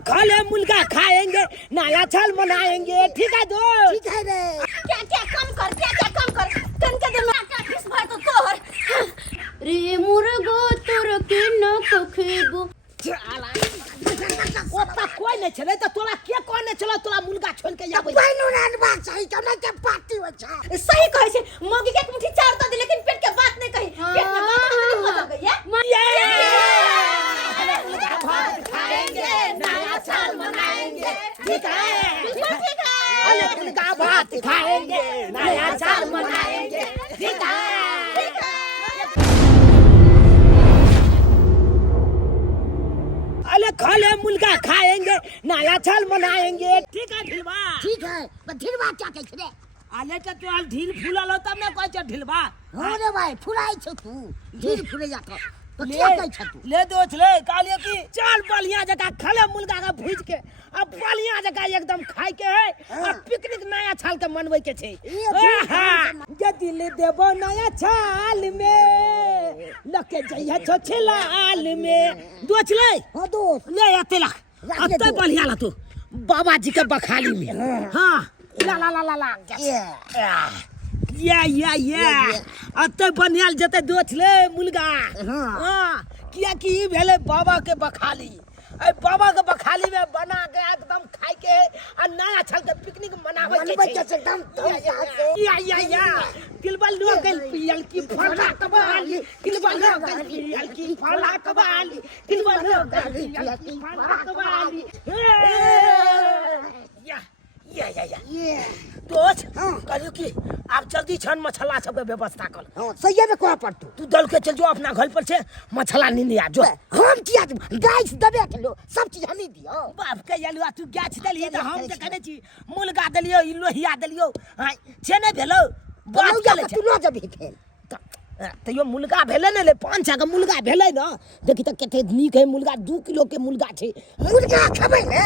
खा ले मुर्गा खाएंगे, नया साल मनाएंगे, ठीक है दोस्त? ठीक है रे। क्या क्या कम कर, क्या क्या कम कर, कन के दे मैं क्या किस भाई तो तोहर रे मुर्गो तोर के न कखेबो ओता कोई नहीं चले तो तोला के कोई नहीं चला तोला मुर्गा छोड़ के जाबे। पाइनो रान बात सही करना के पार्टी हो छ। सही कहै छै, मौगी के एक मुट्ठी चार दे लेकिन पेट के बात नहीं कही, पेट में बात नहीं हो गई है। मुर्गा भात खाएंगे, नया साल मनाएंगे, ठीक है? बिल्कुल ठीक है। अरे मुर्गा भात खाएंगे, नया साल मनाएंगे, ठीक है? ठीक है। अरे खा ले मुर्गा खाएंगे, नया साल मनाएंगे, ठीक है ढिलवा? ठीक है। बधिरवा क्या कहै रे? आले के तो ढील फूलल तब ना कहै छ ढिलवा। हो रे भाई फुराई छ तू। ढील फुरे जा तो ले क्या कहै छ तू? ले दोस्त ले कालिए की चल बढ़िया जगह खले मुर्गा का भूज के अब बढ़िया जगह एकदम खाए के है और पिकनिक नया साल के मनवे के छे। जे दिल देबो नया साल में लके जइया छोछलाल में दोस्त ले। हां दोस्त ले आते ला अत्ते बढ़िया ला तू बाबा जी के बखाली में। हां ला ला ला ला ला या अत्ते बढ़िया जते दोस्त ले मुर्गा। हां किया कि ई भेले बाबा के बखाली। ए बाबा के बखाली में बना के एकदम खाए के आ नया साल के पिकनिक मनावे के छे एकदम या किलबल लो गल पियल की फला कबाली किलबल लो गल पियल की फला कबाली किलबल लो गल पियल की फला कबाली या दोस्त कहलियो कि आप जल्दी छन मछला सब के व्यवस्था कर। हां सही में कोआ पड़तू। तू दल के चल जो अपना घर पर से मछला नींद आ जो। हम किया गाइस दबे के लो सब चीज हम ही दियो। बाप के यलुआ तू गैस दलिए त हम त कहने छी मुर्गा दलियो ई लोहिया दलियो हां छे नै भेलो बात के ले तू लो जब खेल त यो मुर्गा भेले ने ले 5 छा के मुर्गा भेले न देखि त कते नीक है मुर्गा 2 किलो के मुर्गा छे। मुर्गा खबै ने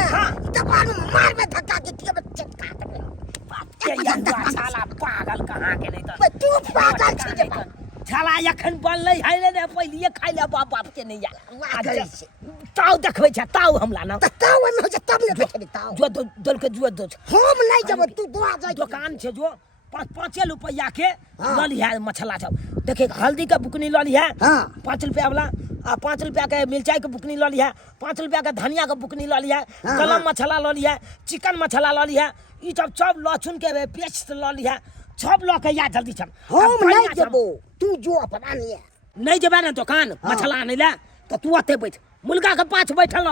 तब मार में धक्का के तिया में चटका देबे। बाप के यलुआ साला पागल कहां के नै त तू पागल छी जे छाला एखन बनलै है ने पहिले खाइ ले बाप बाप के नै या ताऊ देखबै छ ताऊ हमला न ताऊ में हो तब ले देखै ताऊ जो दल के जुआ दो हम नहीं जब तू दुआ जाय दुकान छे जो 5 रुपया के ल लिया मछला सब देखे हल्दी का बुकनी ल लिया 5 रुपया वाला आ 5 रुपया के मिर्चाई के बुकनी ल लिया 5 रुपया के धनिया के बुकनी ल लिया गलम मछला ल लिया चिकन मछला ल लिया ई सब लहसुन के पेस्ट ल लिया सब ल के या जल्दी चल। हम नहीं जबो तू जो अपना नहीं जेबा ना दुकान मछला आने ला त तू अते बैठ मुर्गा के पाछ बैठल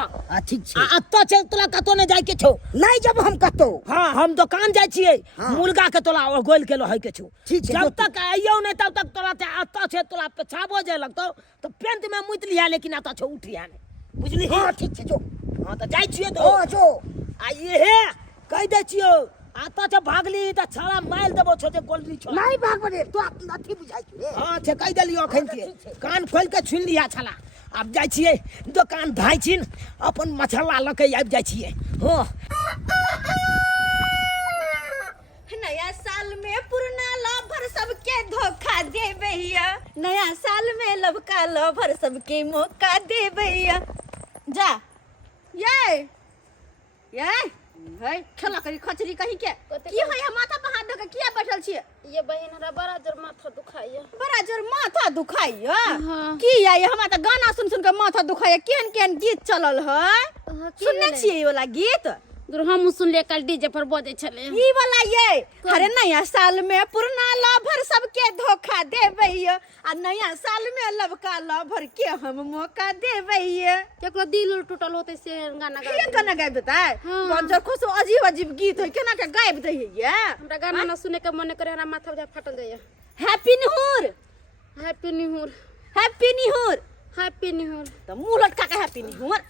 ठीक छै अत्तो छै तोला कतो ने जाय के छौ नहीं जब हम कतो। हां हम दुकान जाय छियै मुर्गा के तोला गोल के लहै के छौ जब तक आइयो नहीं तब तक तोला अत्तो छै तोला पेछाबो जे लगतौ तो पेंट में मुत लिया लेकिन अत्तो छौ उठिया ने बुझली। हां ठीक छै जो हां त जाय छियै तो हां जो आ ये कह दे छियो आता छ भागली त छाला माइल देबो छ जे गोलरी छ नहीं भागबे रे तू अथी बुझाइ छै रे। हां छ कह देलियो अखन के कान खोल के छुन लिया छाला अब जाय छियै दुकान धाइ छिन अपन मछला ल के आबि जाय छियै। हो नया साल में पुराना लवर सबके धोखा देबैया, नया साल में लवका लवर सबके मौका देबैया। जा ये है खेला करी खचरी कहीं के की है हम माथा पे हाथ धके किया बैठल छिए? ये बहन हमरा बड़ा जोर माथा दुखाइया। बड़ा जोर माथा दुखाइया? की ये हमरा त गाना सुन सुन के माथा दुखाइया। केहन केहन गीत चलल है सुनने छिए ये वाला गीत? हम सुन ले कल डीजे पर बजे छले ई वाला ये अरे नया साल में पुराना लवर सबके धोखा देबैया आ नया साल में लवका लवर के हम मौका देबैया। केकरो दिल टूटल होते से गाना गा ये गाना गाबि देतै? बंजर खुश अजीब अजीब गीत है केना के गाबि दइए ये? हमरा गाना ना सुने के मन करे हमरा माथा बुझा फाटल जाइए। Happy new year happy new year happy new year happy new year त मुंह लटका के हैप्पी न्यू ईयर।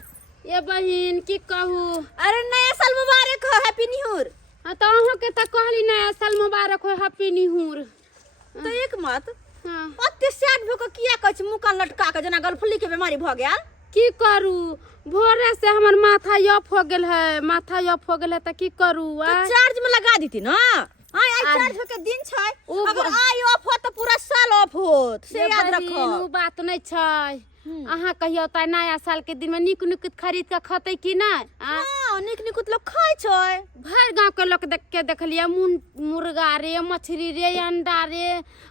ये बहन की कहू अरे नया साल मुबारक हो हैप्पी न्यू ईयर। हां त अहाँ के त कहली नया साल मुबारक हो हैप्पी न्यू ईयर तो एक मत हां ओते सैड भो के किया कहै छी मुंह कान लटका के जना गलफली के बीमारी भ गेल? की करू भोरे से हमर माथा यफ हो गेल है, माथा यफ हो गेल है त की करू? तो चार्ज में लगा दीती ना। हां आई चार्ज के दिन छै ओ अगर आई ऑफ हो त पूरा साल ऑफ होत से याद रखो उ बात नहीं छै। अहाँ कहियो त नया साल के दिन में निक निक खरीद के खतै कि नहीं? हां निक निक लोग खाय छै। भर गांव के लोग देख के देखलिए मुर्गा रे, मछली रे, अंडा रे,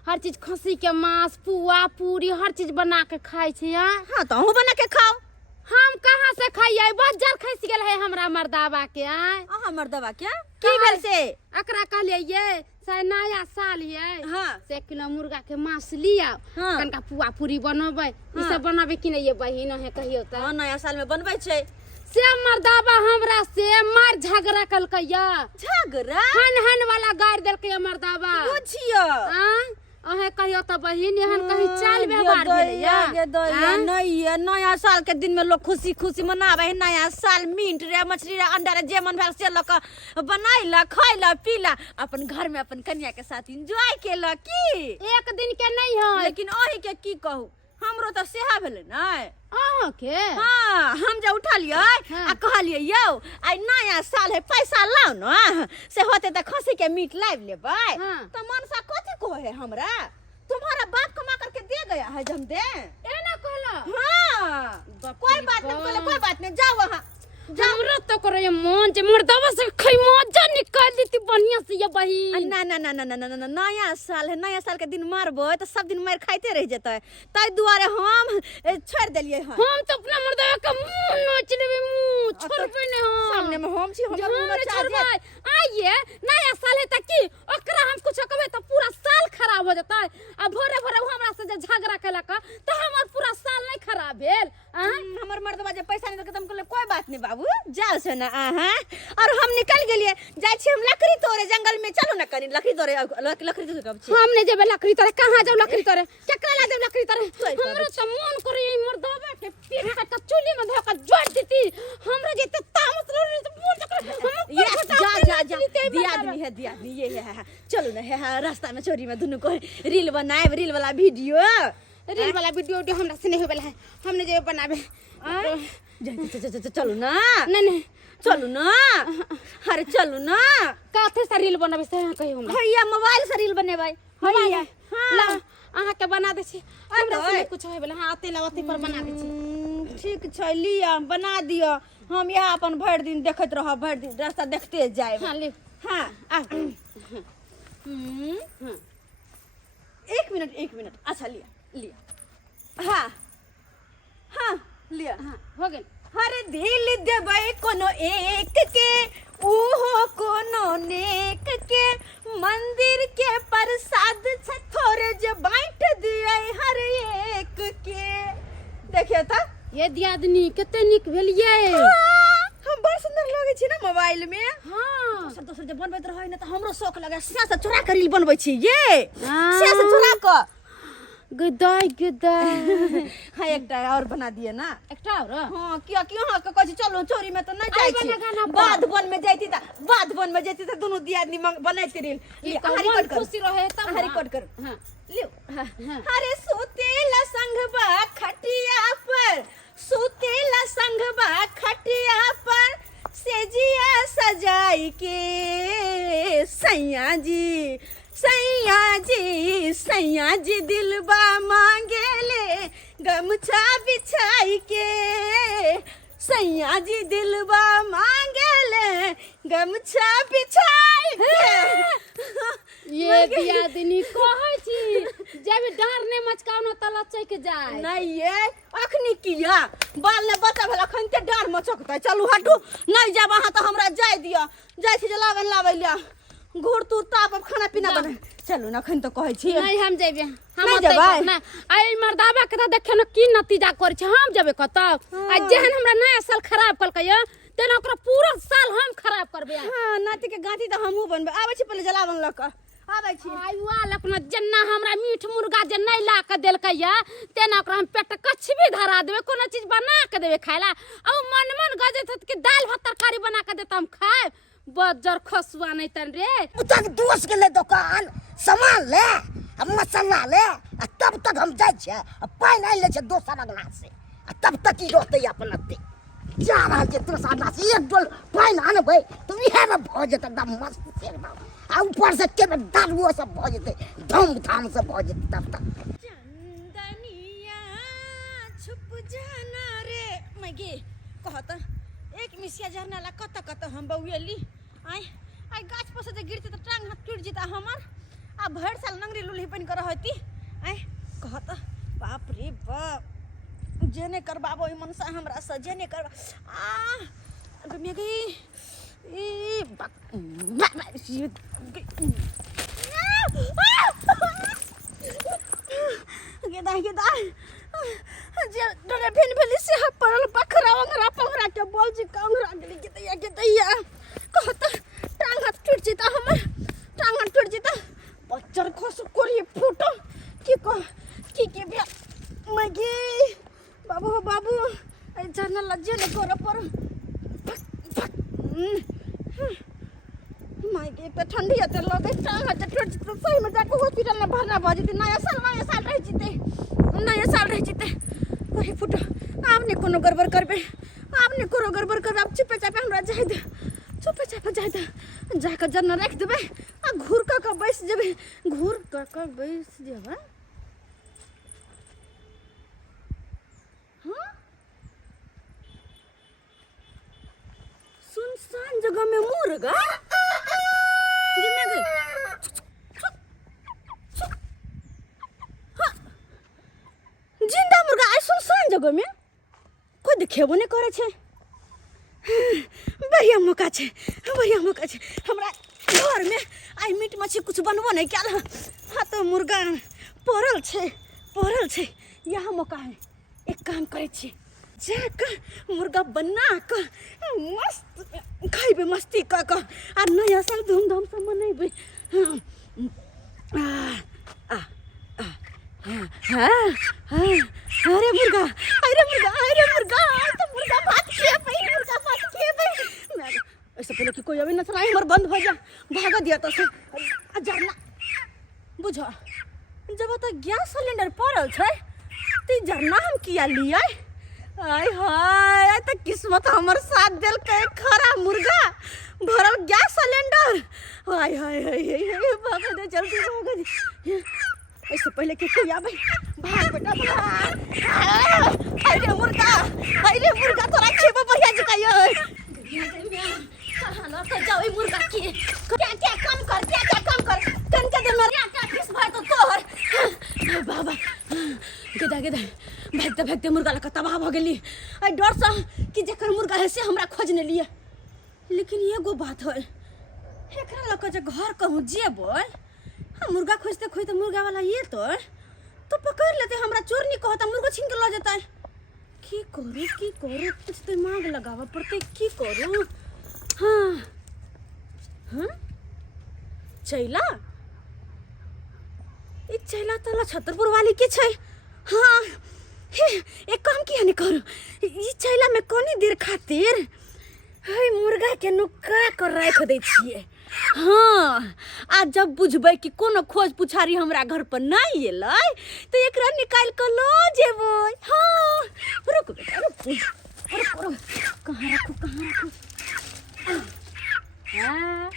हर चीज, खस्सी के मांस, पुआ पूरी हर चीज बना के खाय छै। हां त हम बना के खाओ। हम कहाँ से खाइए? बाजार खस गेल है हमरा मर्दावा के। अहाँ मर्दवा क्या की भेल से? एकरा कहलिए ये से नया साल ये हां से 1 किलो मुर्गा के मांस लिया, हाँ। कनका पुआ पूरी बनबै। ई सब बनाबे कि नहीं ये बहिन है कहियो त? हां नया साल में बनबै छै। से मर्दावा हमरा से मार झगड़ा कलकैया, झगड़ा हन वाला गाड़ देलकै मर्दावा। बुझियो अहे कहियो त बहिन एहन कहीं चाल व्यवहार भेलैया। ये नहीं है नया साल के दिन में लोग खुशी खुशी मनावे है। नया साल मीट रे, मछली रे, अंडा रे, जे मन भेल से लोग बनाइला खाइला पीला अपन घर में अपन कन्या के साथ एंजॉय केला की एक दिन के नहीं है लेकिन ओही के की कहू हमरो त सेहा भेले नै। अहाँ के हाँ हम जे उठा लिये आ कहलिए यौ आई नया साल है पैसा लाओ न से होते त खसी के मीट लाइव लेबै। त मनसा कथि कहे हमरा तुम्हारा बाप कमा करके दे गया है जम दे एना कहला। हाँ कोई बात नहीं कोई बात नहीं जाओ वहाँ हमरा तो करे मन जे मर्दावा से खै मजा निकाल देती बढ़िया से ये बहिन। ना ना ना ना ना ना नया साल है नया साल के दिन मारबो तो सब दिन मार खाइते रह जेतै ताई दुआरे हम छोड़ देलिए हैं। हम तो अपना मर्दावा का मुंह नोच लेबे, मुंह छोड़बे ने हम सामने में हम छी हम मुंह नोचा दे। आइए नया साल है त की ओकरा हम कुछ कहबे त पूरा साल खराब हो जेतै। आ भोरे भोरे हमरा से जे झगड़ा केलक त हमर पूरा साल नहीं खराब भेल। हमर मर्दवा जे पैसा नहीं खत्म करले कोई बात नहीं बाबू जाओ से ना और हम निकल गेलिए जाय छी हम लकड़ी तोड़े जंगल में। चलो ना कनी लकड़ी तोड़े लकड़ी तो कब छी हम नहीं जेबे लकड़ी तोड़े। कहां जाऊ लकड़ी तोड़े? केकरा ला देब लकड़ी तोड़े? हमरा त मन करे ई मर्दावा के पीठ का चूल्ही में धोका जोड़ देती। हमरा जे तामस रहे त मन तक ये जा दिया आदमी ये है चलो ना है रास्ता में चोरी में दोनों को रील बनाए रील वाला वीडियो हमरा से नहीं होबेला है। हमने जे बनाबे चलो ना नहीं चलो ना अरे चलो ना काथे से रील बनाबे से कहियो हमरा भैया मोबाइल से रील बनेबै भैया ला अहाँ के बना दे छी। हमरा से नहीं कुछ होबेला। हां अते लावती पर बना दे छी। ठीक छै लिया बना दियो हम यहाँ अपन भर दिन देखत रह भर दिन रास्ता देखते जाए। हां ले हां एक मिनट अच्छा लिया हाँ हाँ लिया हां हो गेल। हर दिल देबै कोनो एक के ओहो कोनो नेक के मंदिर के प्रसाद छ थोड़े जे बांट दिए हर एक के। देखिए त ये दियादनी कते निक भेलिए। हम बड़ सुंदर लगे छी ना मोबाइल में। हां दोसर जे बनबैत रहै न त हमरो शौक लगे से से चोरा के रील बनबै छी ये से चोरा के गदाई हां एकटा और बना दिए ना एकटा और। हां किया हां के कहै चलो चोरी में तो नहीं जाय छी बाधवन में जैती त दोनों दियादनी बनैत रील हरी खुशी रहे तब रिकॉर्ड कर। हां लियो अरे सुतेला संगबा खटिया पर सुतेला संगबा खटिया पर सेजिया सजाई के सैया जी दिलबा मांगेले गमछा बिछाई के सैया जी दिलबा मांगेले गमछा बिछाई के। ये दियादनी कहै छी जब डर ने मचकाउनो त लचै के जाय नहीं ये अखनी किया बाल ने बता भेल अखन ते डर मचकतै। चलू हटू नहीं जाब अहाँ त हमरा जाय दिया जाय छी जलावन लाबै लिया घूर तूर ताप खाना पीना बने। चलू ना अखन तो कहै छी नहीं हम जेबे हम नहीं जेबै ना आई मर्दावा के त देखियो न की नतीजा करै छै। हम जेबे कत आ जेहन हमरा नया साल खराब कलकै य तेना ओकरा पूरा साल हम खराब करबे। हां नाती के गांठी त हमहू बनबे आबै छी पहिले जलावन ल क आबै छी। आयुआ लखना जन्ना हमरा मीठ मुर्गा जे नहीं ला के देलकै या तेना ओकरा हम पेट कछ भी धरा देबे कोनो चीज बना के देबे खाइला। अब मन गजे त कि दाल भात तरकारी बना के देता हम खाए बजर खसुआ नहीं तन रे तक दोस्त के ले दुकान सामान ले मसाला ले तब तक हम जाय छे पाई नहीं ले छे दोसर अगला से तब तक ही रहते अपन अते जा रहा छे दोसर अगला से एक डोल पाई ना आनबे तो इहे में भ जेत एकदम मस्त एकदम आ ऊपर से के दारुओ सब भ जेतै धूमधाम से भ जेतै तब तक चंदनिया छुप जाना रे मगे कहत एक मिसिया झरना ला कत हम बउएली आय आय गाछ पर से गिरते त टांग हाथ टूट जेता हमर आ भर साल नंगरी लुलही पहन कर रहती आय कहत बाप रे बाप जेने करबाबो ई मनसा हमरा से जेने कर आ मगे ई गेदा जे डरे फिन भेली से परल पखरा पंगरा के बोल जी कंगरा गेली के दैया कहत टांग हाथ टूट जेता हमर टांग हाथ टूट जेता बच्चर खस कोरी फूटो की के बिया मगे बाबू ए जरना लज्जे ने कर पर मगे पे ठंडी आते लगे टांग हाथ टूट जेता सही में जाके हॉस्पिटल में भरना भ जेते नया साल रह जीते कोई फुटो आपने कोनो गड़बड़ करबे आप चुपे चापे हमरा जाय दे जाके जन्ना रख देबे आ घूर का बैस जेबे हां सुनसान जगह में मुर्गा जिम्मे गई जिंदा मुर्गा आई सुनसान जगह में कोई देखेबो नहीं करे छे बढ़िया मौका छे हमरा घर में आई मीट मछली कुछ बनबो नहीं क्या हाँ तो मुर्गा पड़ल छे यहाँ मौका है एक काम करे छे जाकर मुर्गा बना कर मस्त खाइबे मस्ती कर आ नया साल धूमधाम से मनेबे अरे मुर्गा तो मुर्गा भात किए ऐसे पहले कि कोई अभी न चला हमर बंद हो जा भागा दिया तो से जरना बुझो जब तक गैस सिलेंडर पड़ल छै ती जरना हम किया लिया आय हाय त किस्मत हमर साथ देल के खरा मुर्गा भरल गैस सिलेंडर हाय भागा दे जल्दी भागा दे ऐसे पहले कि कोई आवे भाग बेटा भाग अरे मुर्गा तोरा खेबो बढ़िया जकायो कहां तो जाओ मुर्गा की क्या काम कर कन के दे मरिया क्या किस भाई तो तोहर बाबा गेदा भागते मुर्गा लका तबाह भ गेली आई डर सा कि जेकर मुर्गा है से हमरा खोजने लिए लेकिन एगो बात है एकरा लका जे घर कहूं जेबो हम मुर्गा खोजते मुर्गा वाला ये तो पकड़ लेते हमरा चोर नहीं कहता मुर्गा छीन के ले जाता है की करू कुछ दिमाग लगावा पड़ते की करू हाँ चैला ई चैला तो छतरपुर वाली के छै हाँ एक काम किया नहीं करू ई चैला में कोनी देर खातिर है मुर्गा के नुक्का कर राख दे छिए हाँ आज जब बुझबै कि कोनो खोज पुछारी हमरा घर पर नहीं एलै तो एकरा निकाल के लो जेबै हाँ रुक बेटा रुक कहाँ रखू हाँ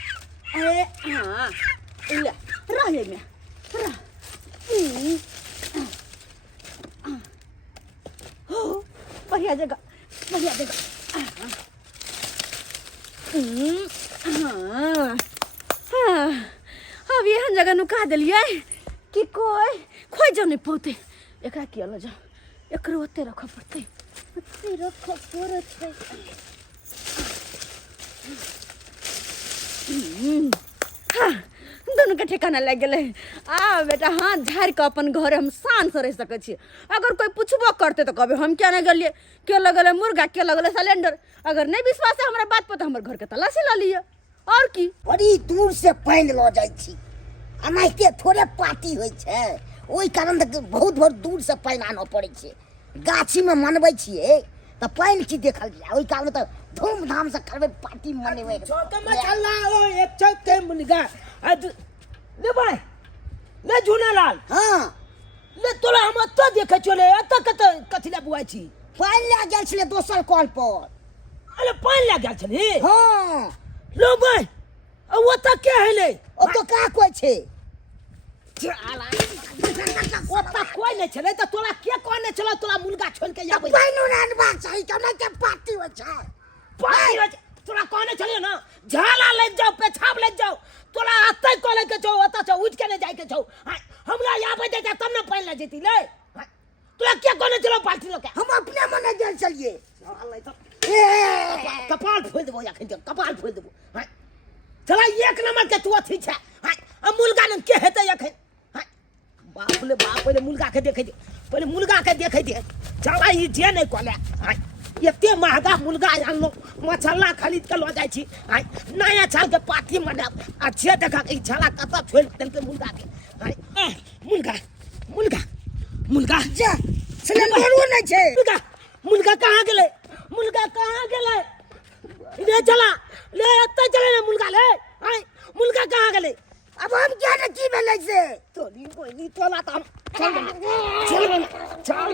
ले रहे में बढ़िया जगह अब यहाँ जगह नुका दिलिए कि कोई खोज नहीं पौते एकरा किया ल जा एकरो ओते रख पड़ते दोनों के ठिकाना लग गए आ बेटा हाथ झाड़ के अपन घर हम शान से रह सके छी अगर कोई पूछबो करते तो कहबे हम क्या नहीं गलिए के लगल मुर्गा के लगल सिलेंडर अगर नहीं विश्वास है हमरा बात पर तो हमर घर के तलाशी ला लिए और की बड़ी दूर से पानी ल जाई छी अनाइते थोड़े पार्टी होई छै ओई कारण त बहुत दूर से पानी आनो पड़े छै गाछी में मनबै छिए त पानी की देखल जाय ओई कारण त धूमधाम से करबे पार्टी मनेबै चौक में चलना ओ एक चौक के मुर्गा ले भाई ले झूनालाल हां ले तोला हम तो देखे चले कथिला बुआई छी पानी ले गेल छले दोसर कॉल पर अरे पानी ले गेल छली हां लो भाई वो तो क्या है ले ओ तो का कोई छे वो तो कोई नहीं चले तो तोरा के कोई नहीं चला तोरा मुर्गा छोड़ के जाबे पाइन उड़ानबा चाहिए तो नहीं के पार्टी हो छै पार्टी हो तोरा कोई नहीं चले ना झाला ले जाओ पेछाब ले जाओ तोरा अतै को लेके जाओ अता से उठ के नहीं जाए के जाओ हमरा यहाँ पे देता तब ना पाइन ले जेती ले तोरा के कोई नहीं चला पार्टी लोग हम अपने मने गेल चलिए कपाल फोड़ देबो या कपाल फोड़ देबो चला एक नंबर के तू अथी छै अब मुर्गा ने के हेतै अखन बाप रे बाप पहले मुर्गा के देखे दे पहले मुर्गा के देखे दे चला ई जे नहीं कोले एते महंगा मुर्गा आनलो मछला खरीद के लो जाय छी नया साल के पार्टी मनाब आ जे देखा ई छला कता छोड़ देल के मुर्गा के मुर्गा मुर्गा मुर्गा जा सिलेंडर नहीं छे मुर्गा मुर्गा कहां गेले मुर्गा कहां गेले ले चला ले एते चले ना मुर्गा ले मुर्गा कहां गेले अब हम क्या न की भेलै से तो नी कोई नी तोला तम चल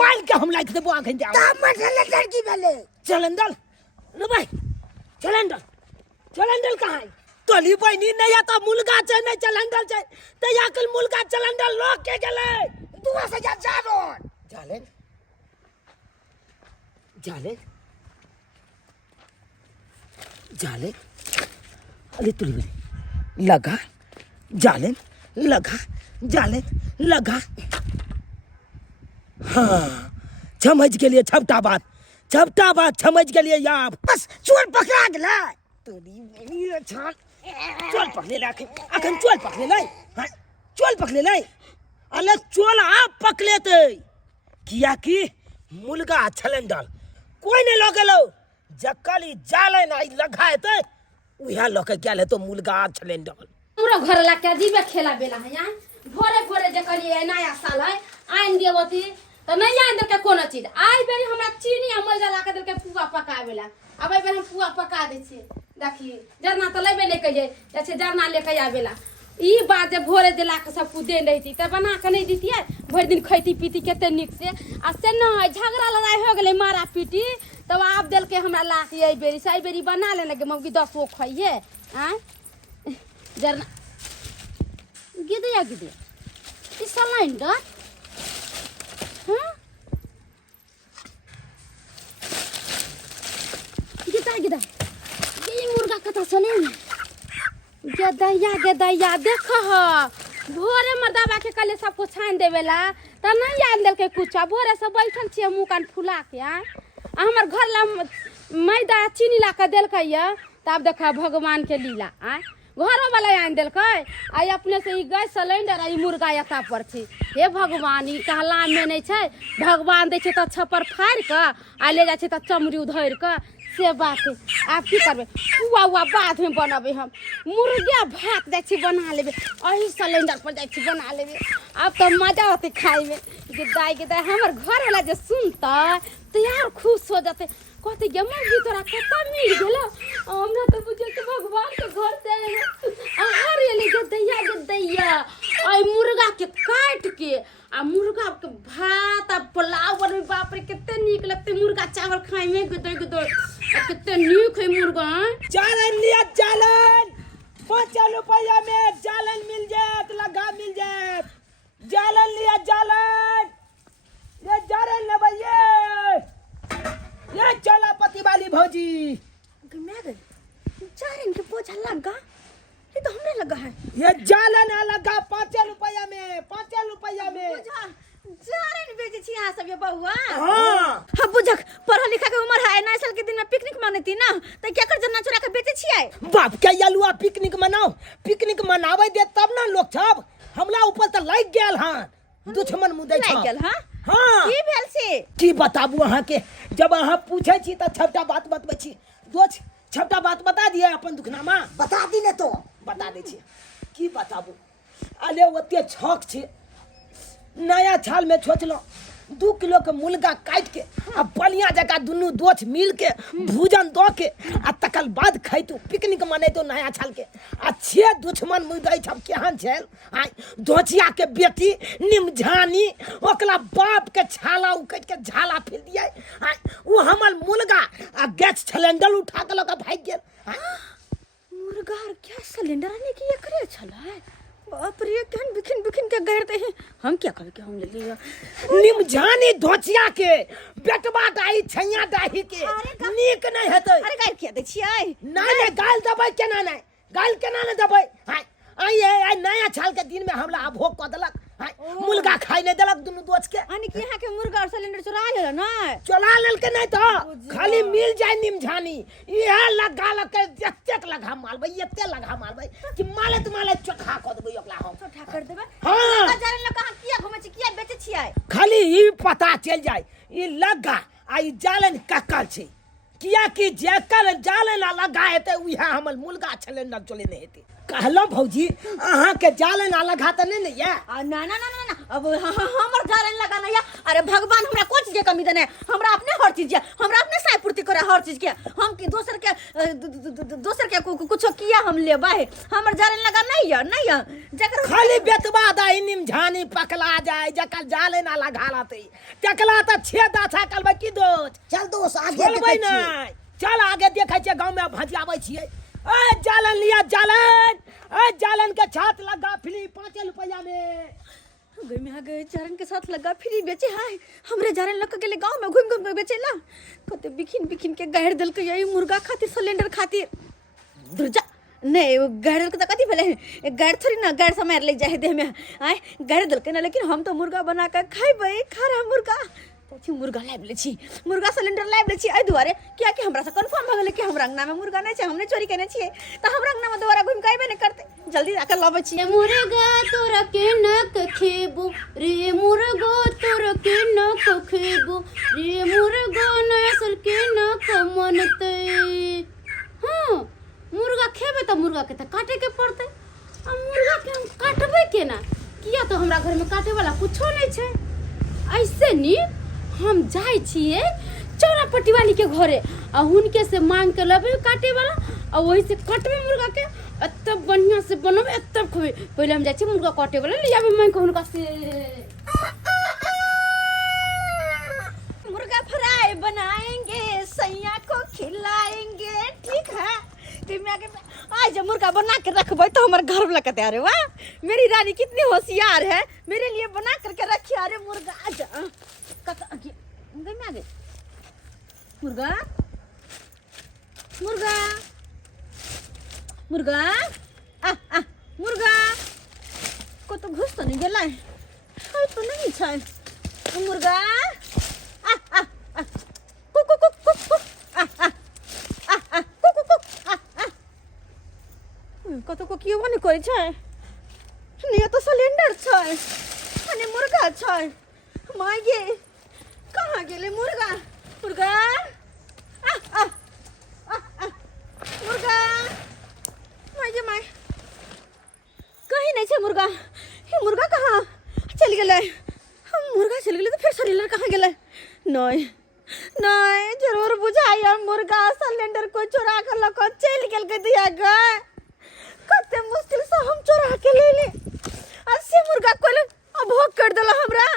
मार के हम लाइक देबो आखन जाओ ता मठले लड़की भेलै चलंदल न भाई चलंदल कहां है तोली बहनी नहीं आता मुर्गा छै नहीं चलंदल छै त याकल मुर्गा चलंदल लोग के गेले दुआ से जा जारोन जाले जाले जाले अरे तुली बहनी लगा जाले लगा जाले लगा हाँ समझ के लिए छपटा बात समझ के लिए या बस चोर पकड़ा गेलै तोरी मेरी छान चोल पकड़े लाके अखन चोल पकड़े लाई हां चोल पकड़े लाई अले चोल आप पकड़ेते किया कि मुर्गा छलंडल कोई नहीं लगेलो जकली जाले ना लगाएते उहा लके गेले तो मुर्गा छलंडल हमरा घर ला के जीवे खेला बेला है यहाँ भोरे भोरे जे करिए नया साल है आइन देवती तो नहीं आइन दे के कोनो चीज आई बेरी हमरा चीनी अमल जला के दे के पुआ पकावेला अब आई बेर हम पुआ पका दे छी देखी जरना तो लेबे नहीं कहिए जैसे जरना लेके आवेला ई बात जे भोरे देला के सब कुछ दे रही त बना के नहीं दीतिए भर दिन खैती पीती केते निक से आ से न झगड़ा लड़ाई हो गेले मारा पीटी तब आप देल के हमरा ला के आई बेरी बना ले लगे मौगी 10 गो खाइए हां जरना गिदे ई सिलेंडर हां गिदा ये मुर्गा कथा सुने गदैया देख भोरे मर्दाबा के कले सब कुछ छान देवेला त नहीं आन देल के कुछ भोरे से बैठल छिए मुंह कान फुला के हमर घर ला मैदा चीनी ला के देल के तब देखा भगवान के लीला घरों वाला आन देल के आई अपने से ई गैस सिलेंडर आई मुर्गा यता पर छी हे भगवान ई कहला में नहीं छै भगवान दे छै त छपर फाड़ के आ ले जा छै त चमड़ी उधर के से बात है आप की करबे पुआ बाद में बनाबे हम मुर्गा भात जाय छी बना लेबे अही सिलेंडर पर जाय छी बना लेबे अब तो मजा होते खाए में के दाई हमर घर वाला जे सुनता तो यार खुश हो जाते कहते ये मम्मी तोरा कता मिल गेलो हमरा तो बुझे के भगवान के घर से आहार ले दैया आई मुर्गा के काट के आ मुर्गा के भात आ पुलाव बने बाप रे कितने नीक लगते मुर्गा चावल खाए में गदर कितने नीक है मुर्गा चालन लिया चालन 5 रुपया में चालन मिल जात लगा मिल जात चालन लिया चालन ये चालन ले भैया ये चला पति वाली भौजी मैं गई चारन के पोछा लगा ये तो हमने लगा है ये जालन लगा 5 रुपया में चारन बेचे छी यहाँ सब ये बहुआ हां हम बुझक पढ़ा लिखा के उम्र है नया साल के दिन में पिकनिक मानती ना तो क्या कर जना चुरा के बेचे छी आए बाप के यलुआ पिकनिक मनावे दे तब ना लोग सब हमला ऊपर त लाग गेल हां दुश्मन मुदे छ लाग गेल हां हां की भेल से की बताबू अहाँ के जब अहाँ पूछे छी त छपटा बात बतबै छी दोछ छपटा बात बता दिए अपन दुखनामा बता दी ने तो बता दे छी की बताबू अले ओते छक छी नया छाल में छोचलो 2 किलो के मुर्गा काट के आ बलिया जका दुनू दोछ मिल के भोजन दो के आ तकल बाद खैतू पिकनिक मनेतो नया छाल के आ 6 दुश्मन मुदई छब केहन छल आ दोछिया के बेटी निमझानी ओकला बाप के छाला उकट के झाला फेल दिए आ वो हमर मुर्गा आ गैस सिलेंडर उठा के लगा भाग गेल मुर्गा और गैस सिलेंडर आने की एकरे छला है। बाप रे केहन बिखिन बिखिन के गहरते हैं। हम क्या करे के हम ले लिया निमझानी धोचिया के बेटवा दाई छैया दाही के नीक नहीं हेतै। अरे गाय किया दे छियै नहीं गाल दबै केना नहीं गाल केना नहीं दबै। हाय आई नया साल के दिन में हमला भोग क देलक। हाय मुर्गा खाई नहीं देलक दुनु दोस्त के। आने की यहाँ के मुर्गा और सिलेंडर चुरा लेला ना चला लेल के नहीं तो खाली मिल जाए निमझानी यह लगा लगे जत्तेक लगा मारबै एते लगा मारबै कि माले चोखा क देबै ओकला हम चोखा कर देबे। हां जाने ला कहां किया घुमै छी किया बेचे छियै। खाली ई पता चल जाए ई लगा आई जालन कक्कल छै किया कि जेकर जालन लगा हेतै उहा हमर मुर्गा छले न चले नहीं हेतै। कहलो भौजी अहाँ के जालन लगा त नहीं ने या ना ना ना ना अब हमर जालन लगा ना या। अरे भगवान हमरा कोन चीज के कमी देने हमरा अपने हर चीज के हमरा अपने साय पूर्ति करे हर चीज के। हम की दोसर के कुछ किया हम लेबै हमर जालन लगा नहीं या जकर खाली बेतवा दाई निमझानी पकला जाए जकर जालन लगा लाते टकला त छेदा था कलबै की दोस्त। चल दोस्त आगे बोलबै देखै छी। नहीं चल आगे देखै छियै गांव में भजियाबै छियै। ए जालन लिया जालन के छात लगा फ्री 5 रुपया में। गई में आ गए जारन के साथ लगा फ्री बेचे हाय हमरे जारन लग के गांव में घूम घूम के बेचेला कते बिखिन बिखिन के गहर दल के यही मुर्गा खातिर सिलेंडर खातिर दुर्जा नहीं गहर दल के कथी भेले गहर थोड़ी ना गहर समय ले जाए देह में आय गहर दल के ना लेकिन हम तो मुर्गा बना के खाइबै खारा मुर्गा छी मुर्गा लाइब ले छी मुर्गा सिलेंडर लाइब ले छी एहि दुआरे किया कि हमरा से कंफर्म भ गेलै कि हमरा अंगना में मुर्गा नहीं छै हमने चोरी केने छियै त हमरा अंगना में दोबारा घुम के आइबे नहीं करते जल्दी आकर लाबै छी। मुर्गा तोरा के नक खेबू रे मुर्गो तोरा के नक खेबू रे मुर्गो नसल के नक मनते। हाँ मुर्गा खेबे तो मुर्गा के तो काटे के पड़ते आ मुर्गा के हम काटबे केना किया तो हमरा घर में काटे वाला कुछो नहीं छै। ऐसे नी हम जाए छिए चौरापट्टी वाली के घरे आ हुनके से मांग के लबे काटे वाला आ वही से कटबे मुर्गा के एत्ते बढ़िया से बनबे एत्ते खबे। पहले हम जाए छी मुर्गा काटे वाला ले आबे मांग के हुनका से मुर्गा फ्राई बनाएंगे सैया को खिलाएंगे ठीक है। आज मुर्गा बना के रखबै तो हमारे घर वाला कहते अरे वाह मेरी रानी कितनी होशियार है मेरे लिए बना करके रखी। अरे मुर्गा आजा आगे मुर्गा मुर्गा मुर्गा मुर्गा को तो घुस तो नहीं गेला है तो नहीं छै मुर्गा कुक कुक कुक कुक कतो को कियो नहीं करे छै नहीं तो सिलेंडर छै अने मुर्गा छै माय गे कहाँ गेले मुर्गा मुर्गा मुर्गा माय गे माय कहीं नहीं छै मुर्गा ये मुर्गा कहाँ चल गेले मुर्गा चल गेले तो फिर सिलेंडर कहाँ गेले नहीं नहीं जरूर बुझाइए मुर्गा सिलेंडर को चुरा कर लको चल गेल के दिया गए कते मुश्किल से हम चुरा के ले ले अस्सी मुर्गा को भोग कर दिला हमरा।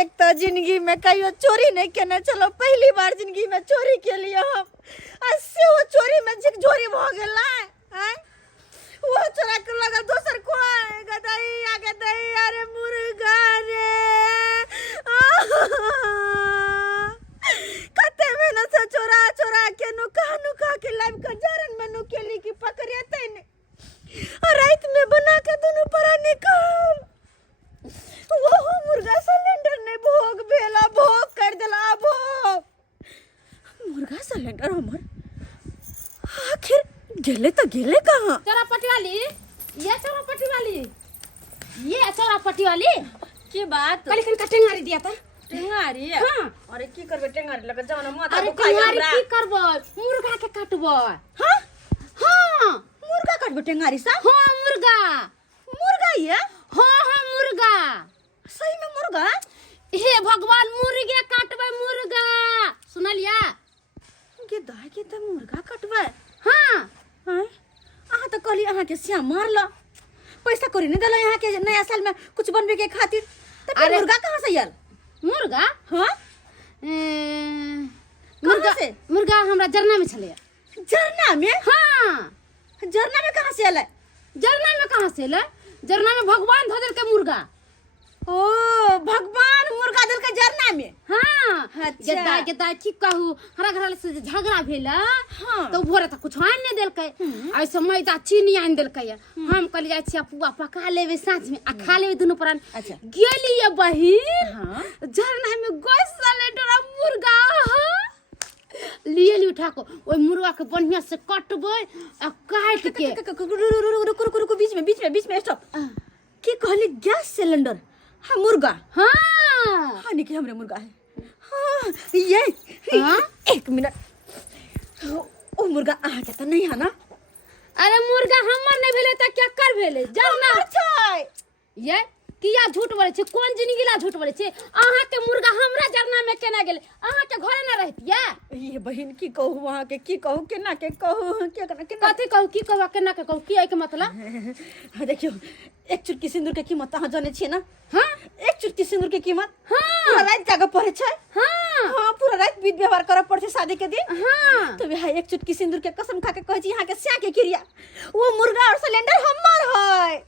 एक तो जिंदगी में कहियो चोरी नहीं केने चलो पहली बार जिंदगी में चोरी के लिए हम अस्सी वो चोरी में झकझोरी भ गेला वो चुरा के लगा दोसर को गदई अरे मुर्गा रे कते मेहनत से चोरा के नुका के लाइव का जारन में नुकेली की पकड़े तने और रात में बना के दोनों परा निकाल वो मुर्गा सिलेंडर ने भोग भेला भोग कर देला भोग मुर्गा सिलेंडर हमर आखिर गेले तो गेले कहाँ। चौरापट्टी वाली ये चौरापट्टी वाली की बात कल खन का टेंगारी दिया था टेंगारी हाँ अरे की करबे टेंगारी लगे जाना माथा अरे दुखाई टेंगारी हमरा की करबो मुर्गा के काटबो। हां हाँ मुर्गा काटबे टेंगारी सा हाँ मुर्गा ये हाँ मुर्गा सही में मुर्गा हे भगवान मुर्गे काटबे मुर्गा सुनलिया के दाई के त मुर्गा काटबे हाँ हां अहाँ तो कहली अहाँ के सिया मारला पैसा करी नहीं देला यहाँ के नया साल में कुछ बनबे के खातिर तो फिर मुर्गा कहाँ से आयल मुर्गा हाँ मुर्गा से? मुर्गा हमरा जरना में छले झरना में हाँ जरना में कहाँ से आला? जरना में कहाँ से ले? जरना में भगवान धऽ देलकै मुर्गा। ओ भगवान मुर्गा दिल के जरना में। हाँ अच्छा। गेदा की कहू हरा घर से जे झगड़ा भेला हाँ। तो भोरे तक कुछ आन नहीं देलकै। ऐसे मैदा चीनी आन देलकै। हम कहली जाइ छी पुआ पका लेबे साँझ में आ खा लेबे दुनू प्राण। अच्छा। गेली ये बहिन। हाँ। जरना में गैस सिलेंडर और मुर्गा लिए ली उठा को ओइ मुर्गा के बढ़िया से कटबै आ काट के रुको बीच में स्टॉप। की कहली गैस सिलेंडर? हाँ मुर्गा। हाँ हाँ निकले हमरे मुर्गा है। हाँ ये हाँ? 1 मिनट। ओ मुर्गा अहाँ के तो नहीं है ना? अरे मुर्गा हमर नहीं भेले त क्या कर भेले? जरना अच्छा ये किया झूठ बोले छे? कोन जिंदगी ला झूठ बोले छे? अहाँ के मुर्गा हमरा जरना में केना गेले? अहाँ के घरे न रहतिया? ये बहन की कहू वहाँ के की कहू केना के कहू के कथी कहू की कहू केना के कहू की है के मतलब? देखियो 1 चुटकी सिंदूर के कीमत अहाँ जाने छिए ना? हाँ 1 चुटकी सिंदूर के कीमत हाँ पूरा रात जाके पड़े छै। हाँ हाँ पूरा रात विध व्यवहार करे पड़े शादी के दिन। हाँ तो भाई 1 चुटकी सिंदूर के कसम खा के कहै छी यहाँ के स्या के क्रिया वो मुर्गा और सिलेंडर हमर है।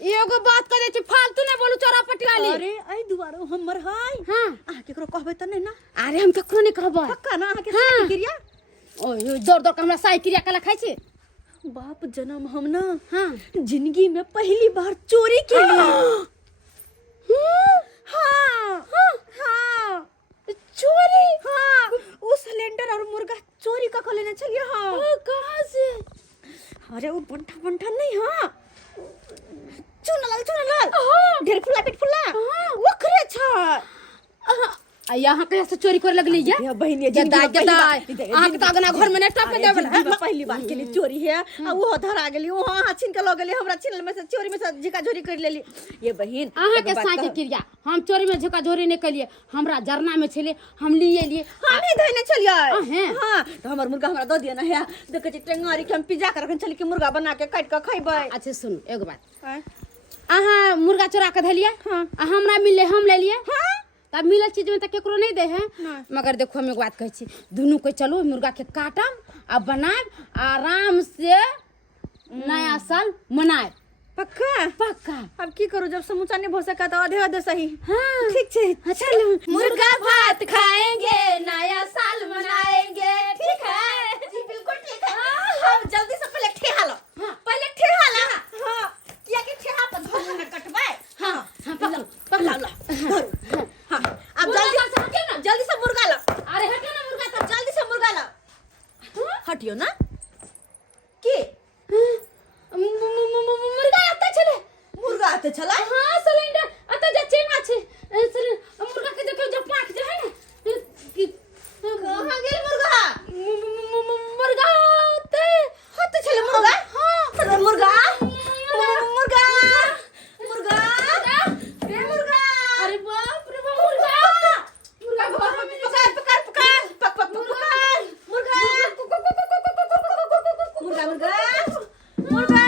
एगो बात करे छी फालतू नहीं बोलू चौरापटी वाली। अरे आई दुआरो हमर है। हाँ अहाँ केकरो कहबै त नहीं ना? अरे हम कखनो नहीं कहबै। पक्का ना अहाँ के हाँ। स्या के क्रिया? ओए दौड़ दौड़ के हमरा साई क्रिया कला खाइ छी। बाप जन्म हम ना हाँ जिंदगी में पहली बार चोरी के लिए। हाँ हाँ चोरी? हाँ वो सिलेंडर और मुर्गा चोरी का लेने चलिए। हाँ कहाँ से? अरे वो बंठा नहीं। हाँ चुनलाल हाँ। ढेर फुला पेट फुला हाँ। वो करे अच्छा। आ यहाँ कहीं से चोरी करे लगली है? ये बहिनी गदा गदा आहाँ के तागना घर में नेटा पे देबल है। पहली बार के लिए चोरी है। आ वो धरा गेली वो हां छीन के ल गेली हमरा छीन में से चोरी में से झिका झोरी कर लेली। ये बहिन आहाँ के साई के क्रिया हम चोरी में झका झोरी नहीं कलिए। हमरा जरना में छले हम लिए हम ही धइने चलिए। हैं। हां तो हमर मुर्गा हमरा द दिया ना है। देखे छी टेंगारी के हम पिज्जा कर रखन चली के मुर्गा बना के काट के खइबै। अच्छा सुन एगो बात आहाँ मुर्गा चोरा के धलिए। हाँ। हमरा मिले हम ले लिए। हां तब मिलल चीज में तो केकरो नहीं दे है। नहीं। मगर देखो हम एक बात कहै छी दुनू को चलो मुर्गा के काटम आ बनाएब आराम से नया साल मनाएब। पक्का पक्का। अब की करूं जब समूचा नहीं हो सका तो आधे आधे सही। हाँ ठीक छे चलो मुर्गा भात खाएंगे नया साल मनाएंगे। ठीक है जी बिल्कुल ठीक है। हम जल्दी से पहले ठेहा लो। पहले ठेहा ला। हां किया कि ठेहा पर धर न कटबै। हां हाँ पकड़ लो धर। हां अब मुर्गा से हटियो ना। जल्दी से मुर्गा लो। अरे हटियो ना मुर्गा तो जल्दी से मुर्गा लो। हटियो ना की मुर्गा आता चले। मुर्गा आते चला। हाँ सिलेंडर आता जा चेंगा छे मुर्गा के देखो जब पाक जे है ना कहां गेल मुर्गा? मुर्गा आते हते चले मुर्गा। हाँ अरे मुर्गा मुर्गा मुर्गा ए मुर्गा। अरे बाप रे बाप मुर्गा मुर्गा घर में पकड़ पकड़ पक पक पकड़ मुर्गा मुर्गा मुर्गा मुर्गा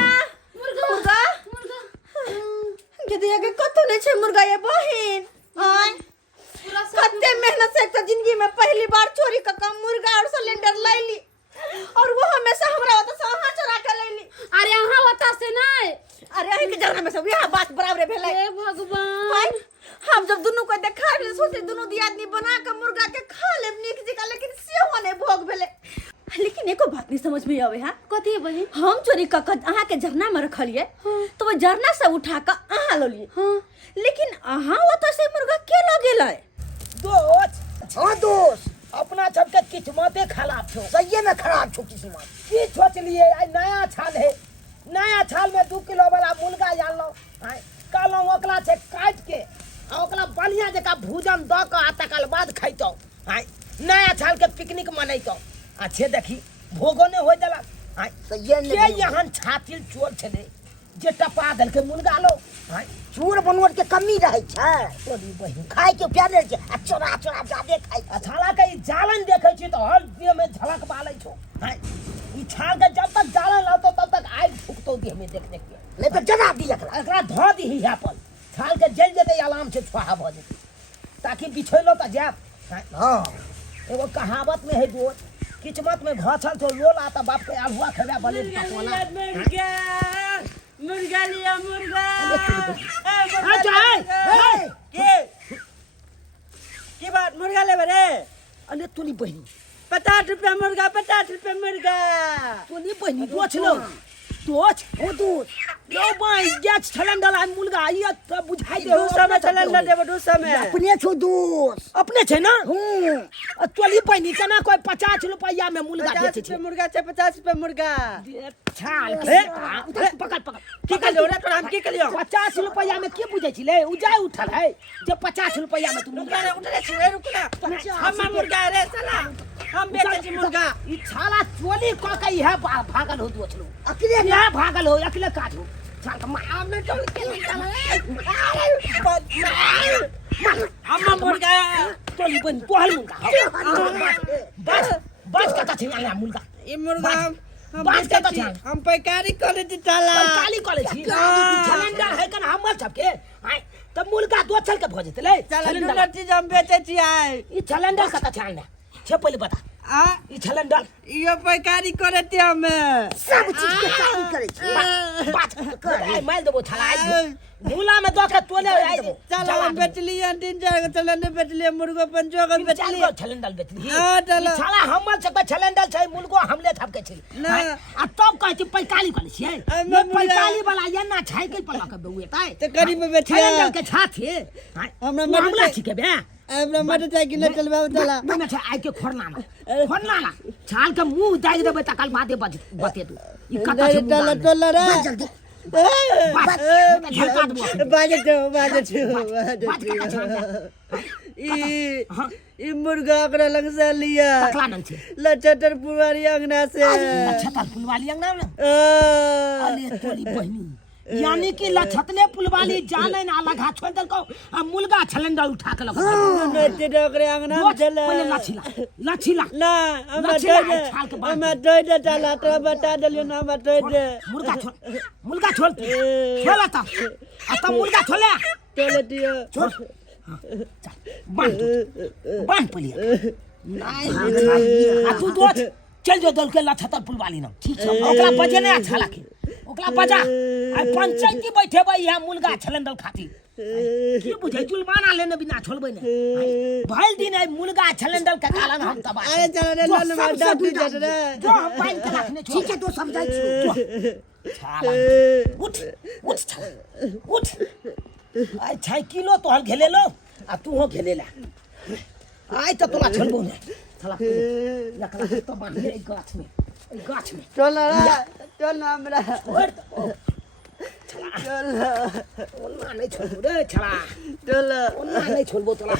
मुर्गा मुर्गा गदिया के कतो नहीं छे मुर्गा ये बहिन। हां कते मेहनत से एक तो जिंदगी में पहली बार चोरी का काम मुर्गा और सिलेंडर लैली और वो हमेशा हमरा होता से हां चोरा के लैली। अरे यहाँ होता से नहीं। अरे अही के जरना में सब यह बात बराबर भेलै। हे भगवान हम जब दोनों को देखा भी सोचे दोनों दी आदमी बना के मुर्गा के खा ले नीक जगह लेकिन से होने भोग भेले। लेकिन एको बात नहीं समझ में आवे। हां कथी है बहिन? हम चोरी का अहाँ के झरना में रखलिए। तो वो झरना से उठा के अहाँ लो लिए। हाँ लेकिन अहाँ वो तो से मुर्गा के लो गेलै? दोस्त हाँ दोस्त अपना सबके किस्मते खराब छो। सही में खराब छो किस्मत। की सोच लिए आई नया छाल है। नया छाल में 2 किलो वाला मुर्गा जानलो कहलो ओकला से काट के आ ओकला बढ़िया जका भोजन द के आ तकर बाद खैतो। नया छाल के पिकनिक मनैतो। अच्छे देखी भोगो ने हो देलक। सही के में यहाँ छातिल चोर छले जे टपा देल के मुर्गा लो। चूर बनवट के कमी रहे छै। तोरी बहिन खाए के प्यार रहे छै आ चोरा चोरा जादे खाए छै। छाला के ई जालन देखे छी तो हर देह में झलक बालै छो। ई छाल के जब तक जालन लातो तब तक आग फुकतो देह में देख देख के। नहीं तो जरा दी एकरा। एकरा धो दीही यहाँ पर छाल के जल जेते आराम से छुहा भ जेते ताकि बिछोलो त जाब। हाँ एगो कहावत में है दोस्त किस्मत में घासल तो लोल आता बाप के अलुआ खबे बले पकवाना मुर्गा लिया मुर्गा की बात मुर्गा ले रे अरे तोनी बहनी 50 रुपया मुर्गा 50 रुपया मुर्गा तोनी बहनी दोच लो दोच ओ दोच लो भाई गैस सिलेंडर आ मुर्गा ये तो बुझाई दे 200 में सिलेंडर देबो 200 में अपने छो दोस्त अपने छे ना तोली बहनी केना कोई 50 रुपया में मुर्गा बेचे 50 छे रुपया मुर्गा छे 50 रुपया मुर्गा छाल के पकड़ पकड़ की कलियो रे तोरा हम की कलियो 50 रुपया में के बुझे छी ले उजाय उठल है जे 50 रुपया में तू मुर्गा मुर्गा उठले छे रुक ना हम मुर्गा रे साला हम बेचे छी मुर्गा ई छाला चोली क के है भागल हो दोच लो अकेले या भागल हो अकेले काटो छाल के हम ने टोल के हम मुर्गा तोली बन तोहल मुर्गा बस बस कता छे या मुर्गा ई मुर्गा हम बस कता छे हम पैकारी कॉलेज चला काली कॉलेज छी सिलेंडर है कन हमर सबके हाय त मुर्गा दोचल के भजते ले सिलेंडर चीज हम बेचे छी आय ई सिलेंडर कता छे ना छे पहले बता आ ई सिलेंडर यो पैकारी करे ते हम सब चीज के काम करे छी बात कर मार देबो छला भूला में दो के तोले आई देबो चल हम बेच लिए 3-4 सिलेंडर बेच लिए मुर्गा 5 बेच लिए सिलेंडर बेच ली हां चल छला हमर सब सिलेंडर छै मुर्गो हमले थपके छी ना। आ तब कहै छी पैकाली कॉलेज छियै अइमे ये पैकाली वाला ये ना साइकिल पर लके बेउए ताई तो करीब में बैठिया। सिलेंडर के साथे हमरा मामला छी के बे हमरा मोटरसाइकिल चलबाओ चला मैं छै आई के खोरना ना छाल के मुंह दाग देबे त कल मादे बते तू ई कता छै चल चल रे जल्दी बाजे ई मुर्गा ओकरा लग से लिया तकला नन छै लचटर पुवारी अंगना से लछतल फुलवाली अंगना में अरे तोरी बहनी यानी कि लछतले पुलवाली जाने ना लगा छोड़ दल को मुर्गा सिलेंडर उठा के लगा नते ओकरे अंगना में चला पहले लछिला ना हमरा दे दे चला तो बता देलियो ना हमरा दे दे मुर्गा छोड़ छोड़ा था आता मुर्गा छोले चले दियो छोड़ बांध पलिया नहीं आ तू दो चल जो दल के लछतल पुलवाली ना ठीक है ओकरा बजे नहीं अच्छा लागे ओकरा बजा आ पंचायती बैठे भाई यहाँ मुर्गा सिलेंडर खाती की बुझे जुलमाना लेने बिना छोड़बे ने भइल दिन है मुर्गा सिलेंडर के कारण हम तबाह अरे चल रे लन में डाटी दे रे जो हम पाइन के रखने ठीक है तो समझाई छी छाला उठ छाला उठ आई 6 किलो तो हल घेले लो आ तू हो घेले ला आई तो तोला छोड़बो ने छाला लकड़ा तो बांध ले गाछ में चल रे चल हमरा छोड़ चल ओन्ना नहीं छोड़बो रे छला चल ओन्ना नहीं छोड़बो तोला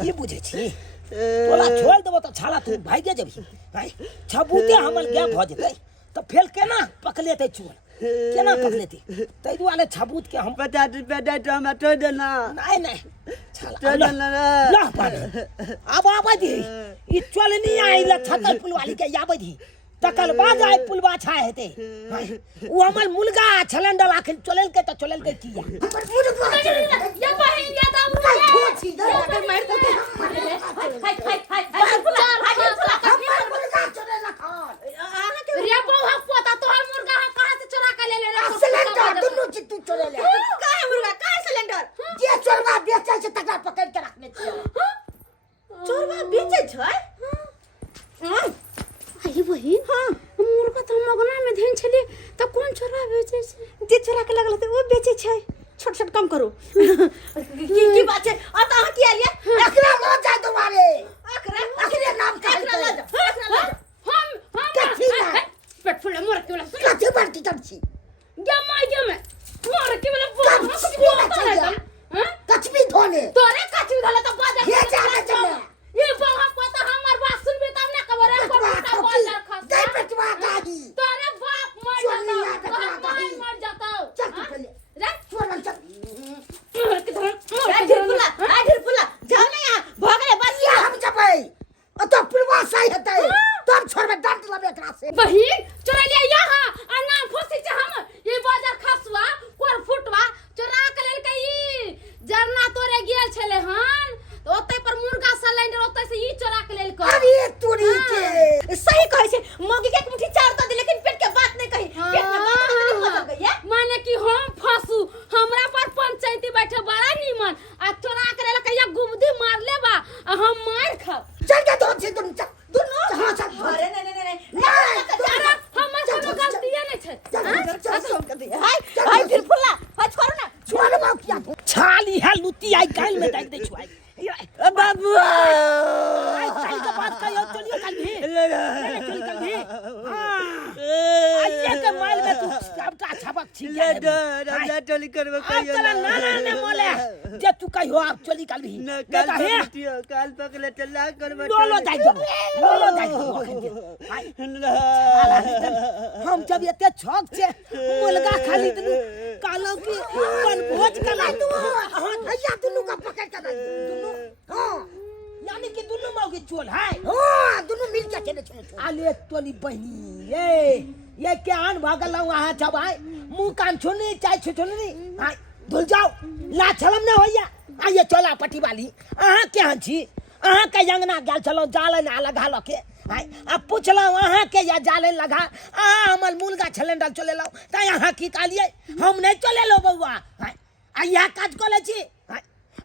की बुझे छी तोला छोड़ देबो त छाला तू भागे जेबी भाई छबूते हमर क्या भ जेतै त फेल केना पकलेतै चोर केना पकलेतै तै दुआरे छबूत के हम 50 रुपया दे तो हमरा तो देना नहीं छाला चल रे ला पानी अब आबदी ई चल नहीं आई ला छतल पुलवाली के आबदी तकल बाद आई पुलवा छा हेते वो हमर मुर्गा सिलेंडर आखिर चलल के त चलल के किया हमर मुर्गा या बहिन या दाऊ छोची मार दे हमर मुर्गा चले ना खान रे बौहा पोता तोहर मुर्गा हम कहां से चुरा के ले ले सिलेंडर दुनु चीज तू चले ले काहे मुर्गा काहे सिलेंडर जे चोरवा बेचै छै तकरा पकड़ के रखने छियै चोरवा बेचे छै आई बहिन हां मुर्गा तो मगना में धेन छली त कोन चोरा बेचे छै जे चोरा के लगल त ओ बेचे छै छोट छोट कम करो की बात छै आ त अहाँ की आलिए एकरा लो जा तुम्हारे अखरा अखरे नाम का अखरा ला जा हम कथी ना पेट फुले मोर के वाला कथी बाटी करछी या में मोर के वाला कथी भी ना चाहिए हां कथी भी धोने तोरे कछु धला त बाजा ये जाना चले ये बौहा पोता हमर बात सुनबे तब ना खबर है कोटा बाजार खस दे पेटवा गाही तोरे बाप मर चोरिया जाता पेटवा गाही मर जाता चल तू पहले रे छोड़ चल मोर के धर ढिर पुला जाओ ना यहां भगले बस ये हम जबै अतो पुलवा सही हेतै तब छोड़बे डांट लबे एकरा से बहिन चोरा लिया यहां आ नाम फसी छ हम ये बाजार खसवा ती आई काल में देख दे छुआई बाबू आई काल के बात का यो चलियो काल भी चल काल भी आइए के माइल में तू सबका छबक छी राजा टोली करबो अब चला ना ने मोले जे तू कहियो आप चली काल भी काल पकले चला करबो लोलो जाई हम जब एते छक छे मुलगा खाली तनु कालो की बन भोज कला तू भैया दुनू का पकड़ के दुनू हां यानी कि दुनू मौगी चोल है हां दुनू मिल के चले चले आले तोली बहनी ये क्या आन भागल वहां जब आए मुंह कान छुनी चाय छुनी हाय धुल जाओ ला छलम न होया आइए चला पट्टी वाली अहां केहन छी अहां के अंगना गेल चलो जाल ना लगा ल के हाय अब पूछलो अहां के या जाले लगा हमर मुलगा छलेंडल चले लो त अहां की कालिए हम नहीं चले लो बउआ हाय आइया काज कोले छी हाय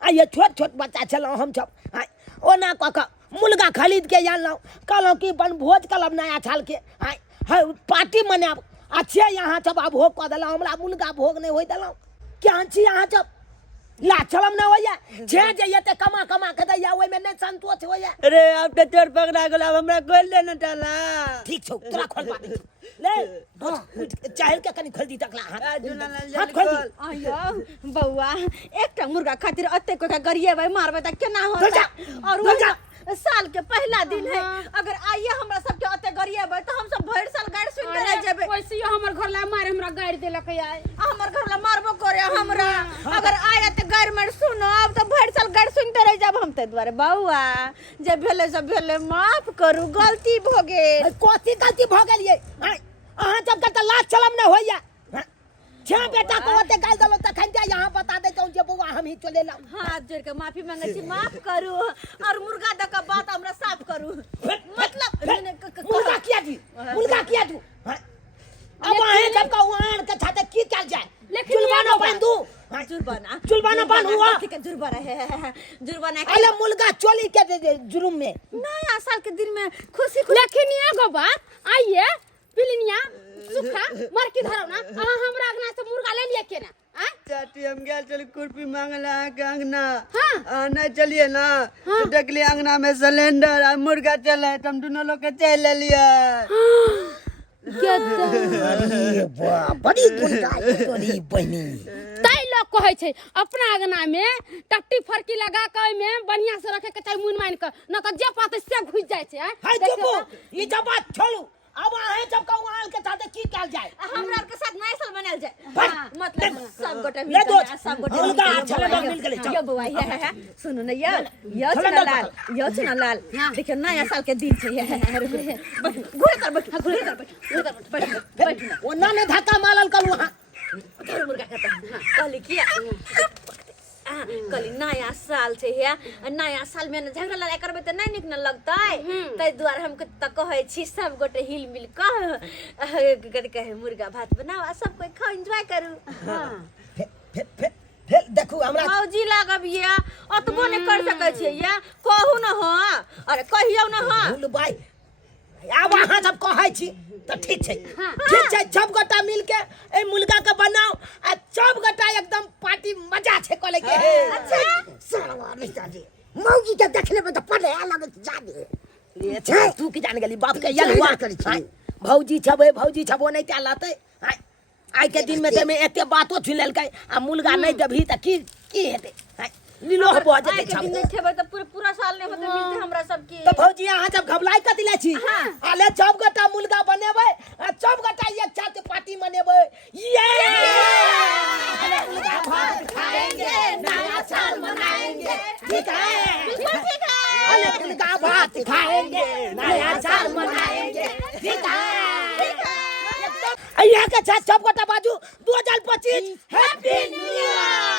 आइए छोट छोट बच्चा चलो हम सब हाय ओना कक मुलगा खरीद के आनलो कहलो कि बन भोज कलब नया साल के हाय पार्टी मनाब अच्छे यहाँ सब आ भोग कऽ देलहुँ हमरा मुलगा भोग नहीं होई देलहुँ क्या छी यहाँ सब ला चलम न होइया जे जे एते कमा के दैया ओइ में नहीं संतोष होइया अरे अब तो तोर पकड़ा गेल अब हमरा खोल दे न डाला ठीक छौ तोरा खोलबा दे ले चाहल के कनी खोल दी तकला हाथ खोल दी आयो बउआ एकटा मुर्गा खातिर अत्ते को का गरिएबै मारबै त केना होता और साल के पहला दिन है अगर आइए हमरा सब के अत्ते गरिएबै त हम सब भर साल गाड़ सुन के रह जेबै वैसे हमर घर ला मारे हमरा गाड़ देलक आय हमर घर ला मारबो करे हमरा अगर आया त गाड़ मार सुनो अब त भर साल गाड़ सुनते रह जाब हम त द्वारे बउआ जे भेले सब भेले माफ करू गलती भ गेल कोती गलती भ गेल ये अहां जब तक लाज चलम न होइया छे बेटा को ओते गाल दलो तखन जा यहां बता दे कहूं जे बउआ हम ही चले ला हाथ जोड़ के माफी मांगे छी माफ करू और मुर्गा द का बात हमरा साफ करू मतलब मुर्गा किया तू अब आहे जब का वाण के छाते की चल जाए लेकिन जुर्माना बंदू जुर्माना बन हुआ ठीक है जुर्माना अरे मुर्गा चोली के जुर्म में नया साल के दिन में खुशी लेकिन एगो बात आइए पिलिनिया सुखा मर की धरौ ना अहाँ हमरा अंगना से मुर्गा ले लिए केना आ चाटी हम गेल चल कुर्पी मांगला के अंगना हां नहीं चलिए ना तो देखली अंगना में सिलेंडर और मुर्गा चले हम दोनों लोग के चल ले लिए अरे वाह बड़ी गुंडा तोरी बहनी ताई लोग कहै छै अपना अंगना में टट्टी फरकी लगा के में बढ़िया से रखे के चाही मुन मान के न त जे पाते से घुस जाय छै हाय चुप ई जब बात छोड़ू अब आहे जब का वाल के साथ की कल जाए हमरा के साथ नया साल मनाल जाए मतलब सब गोटे ले दो सब गोटे मुर्गा चले मिल के ले यो बउआ है सुनो न यो चना लाल देखियो नया साल के दिन छै घुरे कर बैठ वो ना ने धक्का मारल कल वहां मुर्गा खाता कहली किया कहली नया साल छै है नया साल में झगड़ा लड़ाई करबै त नहीं निक न लगतै तै दुआरे हम त कहै छी सब गोटे हिल मिल क कहे मुर्गा भात बनावा सब कोई खाओ एंजॉय करू फिर देखू हमरा मौजी लागब ये अतबो नहीं कर सकै छै ये कहू न हो अरे कहियो न हो भूल भाई अब अहाँ सब कहै छी तो ठीक छै सब गोटा मिल के ए मुर्गा के बनाओ आ सब गोटा एकदम पार्टी मजा छै करे के अच्छा सरवा मिस्टर जी मौगी के देखले में तो पड़े अलग जादे ले तू की जान गेली बाप के या हुआ भौजी छबो नहीं क्या लाते आई के दिन में ते में एते बातो छुलेल के आ मुर्गा नहीं देबही त की हेते लीलो हो जेते आई के दिन नहीं खेबै त पूरा साल नहीं होते मिलते हमरा सब की तो भौजी अहाँ जब घबलाई क दिले छी आले सब गोटा मुर्गा बनेबै आ सब गोटा एक साथ पार्टी मनेबै ये मुर्गा भात खाएंगे नया साल मनाएंगे ठीक है अरे मुर्गा भात खाएंगे नया साल मनाएंगे ठीक है यहाँ के साथ सब गोटा बाजू 2025 हैप्पी न्यू ईयर।